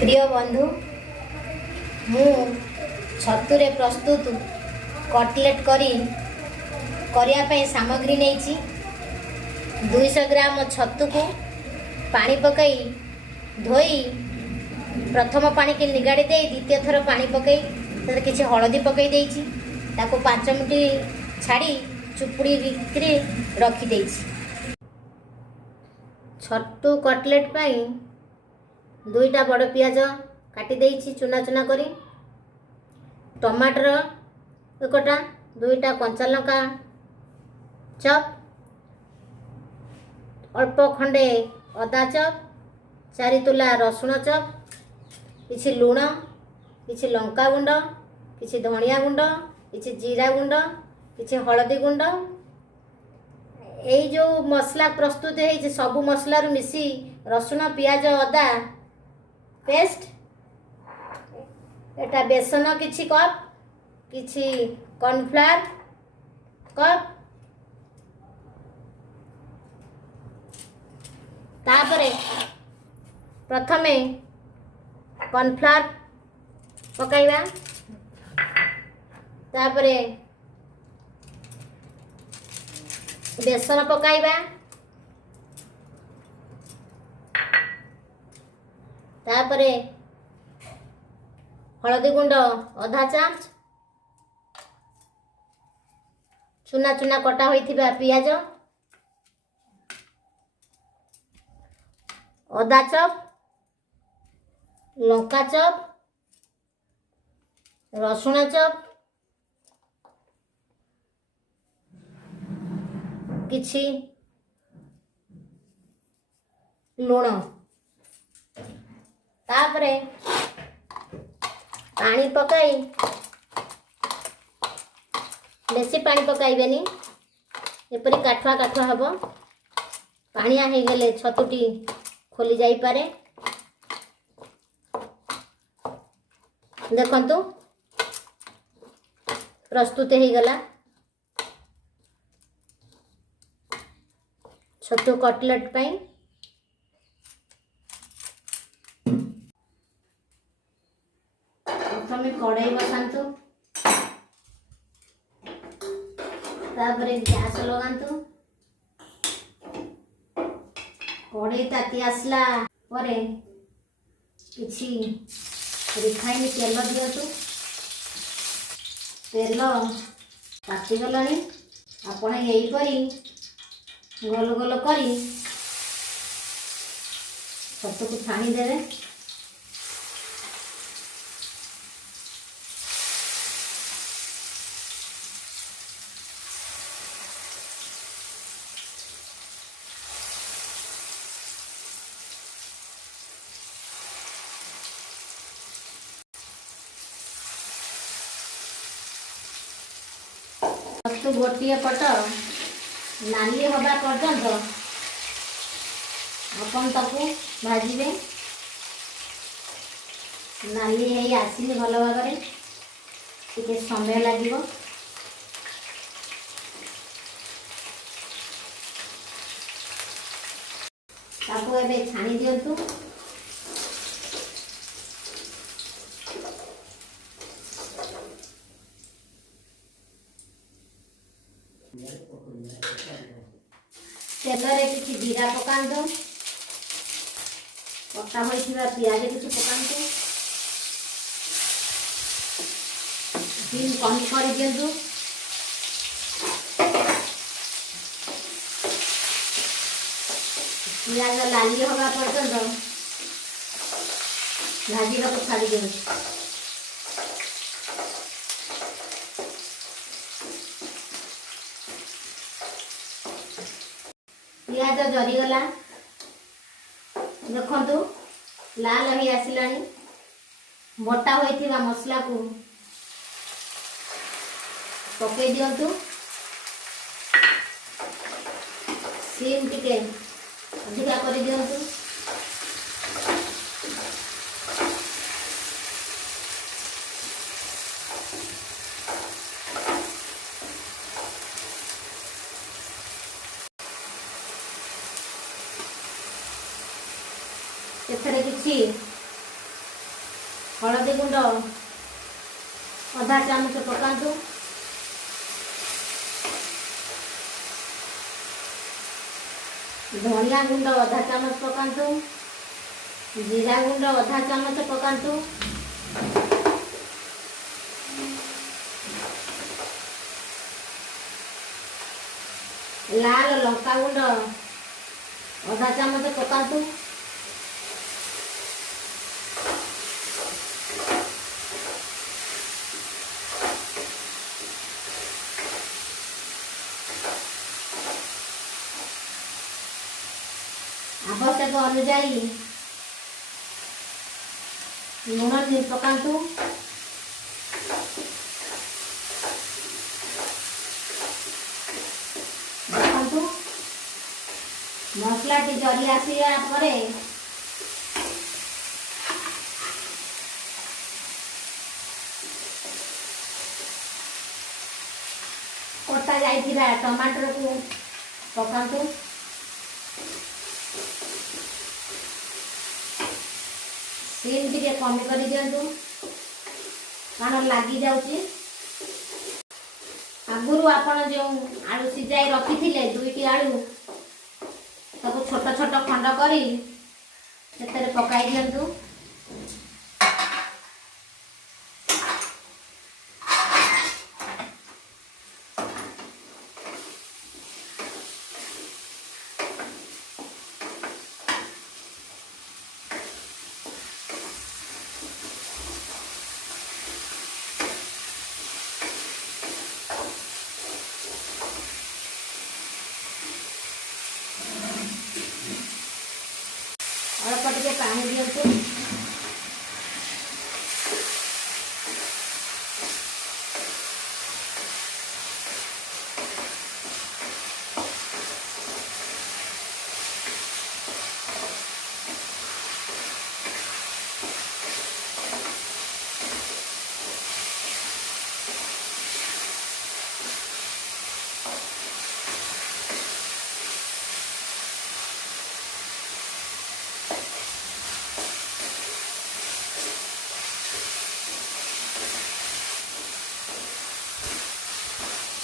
प्रिय बंधु मु छतुरे प्रस्तुत कटलेट करिया सामग्री नहीं 200 ग्राम छतु को पानी पकई धोई प्रथम पानी के निगाड़ी दे द्वितीय थर पानी पकई किसी हलदी पकई देछि ताको 5 मिनट छाड़ी चुपुड़ी रखी देछि। छतु कटलेट पाई 2टा बड़ पियाज काटी देछि चुना चुना करी, टमाटर 1टा, 2टा कंचा लंका चप, अल्प खंडे अदा चप, 4 तुला रसुण चप, किछि लुण, किछि लंका गुंड, किछि धनिया गुंड, किछि जीरा गुंड, किछि हलदी गुंड। एई जो मसला प्रस्तुत है सबु मसला रु मिसी रसुण पियाज अदा पेस्ट, एटा बेसन किछि कप, किछि कॉर्नफ्लावर कप, तापरे प्रथमे कॉर्नफ्लावर पकाइबा, तापरे बेसन पकाइबा, तापरे हलदी गुंड आधा चामच, चुना चुना कटा होइथिबा पियाज, अदा चप, लंका चप, रसुण चप, किछि लुण, तापरे पानी पकाई बेसी पानी पकाइबेनी एपरी काठुआ काठुआ हबो, पानिया हे गेले छतुटी खोली जाई पारे। देखंतु प्रस्तुत हे गला छतु कटलेट पाई। प्रथमे कड़ाई बसातु, तापरे गैस लगातु, कड़ाई ताती आसला परे किछि रिफाइन तेल दियतु, तेल ताती गलानी आपण यही परी गोल गोल करी छतु को छाणी देवे। छतु गोटे पट नाली हवा पर्यंत अपन ताकू भाजिबे। नाली है आसिले भल भाव टिके समय लागिबो। ताकू एबे छाणी दियंतु। तेलरे किसी जीरा पकांतु, कटा होइथिबा पियाज किसी पकांतु, दिन कम कर दियंतु। पियाज लाली हवा पर्यंत भाजीरा को छाड़ी दियंतु। पियाज जरीगला देखंतु लाल हो आसिलानी। मोटा होइथिबा मसला को पके दियंतु। सीम टिके अधिका कर दियंतु। एथरे किछि हलदी गुंड आधा चामच पकातु। धनिया गुंड आधा चामच पकातु। जीरा गुंड आधा चामच पकातु। लाल लंका गुंड आधा चामच पकातु। आवश्यक अनुजाई लुण पकातु। देखु मसला टी जरी आसिया परे कटा जाइथिबा टमाटर को पकातु। सीम टी कमी कर दिंतु कारण लगी जाऊँगी। आगुरी आपण जो आलू सीझाई रखी थे दुईटी आलू ताको छोट छोट खंड करी पकाई दिंतु। अल्प टे पानी दिंतु।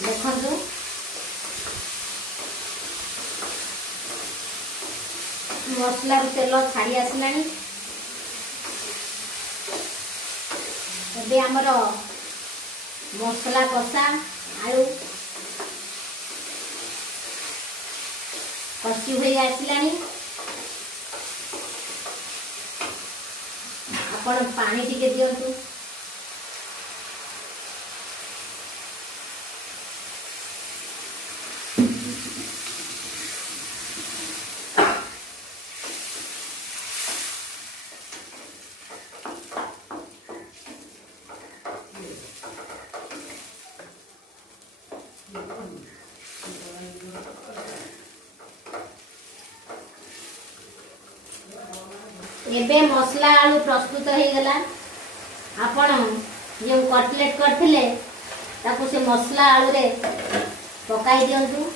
देखु मसला तेल छाड़ी आसला। एबे आमर मसला कषा आलू कषि हो आसला। आपण पानी टिके दिंतु। एबे मसला आलू प्रस्तुत हो गला। आपण जो कटलेट करथिले ताको से मसला आलू रे पकाई दिंतु।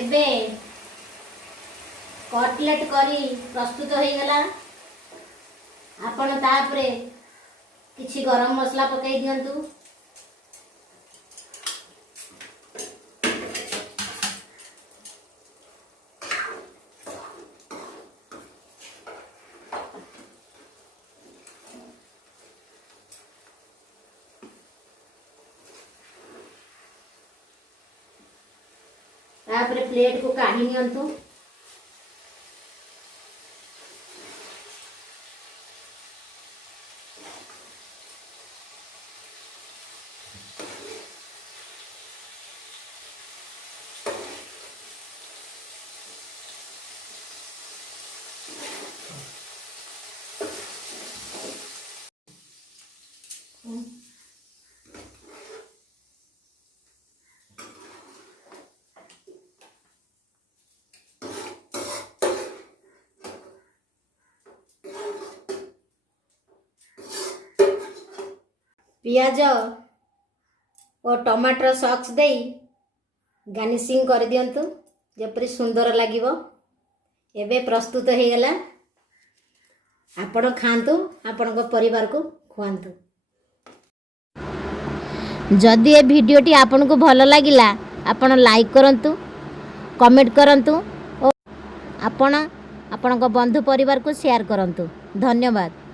एबे कटलेट करी प्रस्तुत हो गला। आपण तापरे किछि गरम मसला पकाई दिंतु। तापरे प्लेट को काढ़ी नियंतु। पियाज और टमाटर सॉस देई गार्निशिंग कर दियंतु जेपरि सुंदर लागिवो। एबे प्रस्तुत हो गला। आपण खांतु, आपण परिवार को खुआंतु। जदि ए भिडियोटी आपन को भल लागिला आपण लाइक करंतु, कमेंट करंतु और आपण बंधु परिवार को शेयर करंतु। धन्यवाद।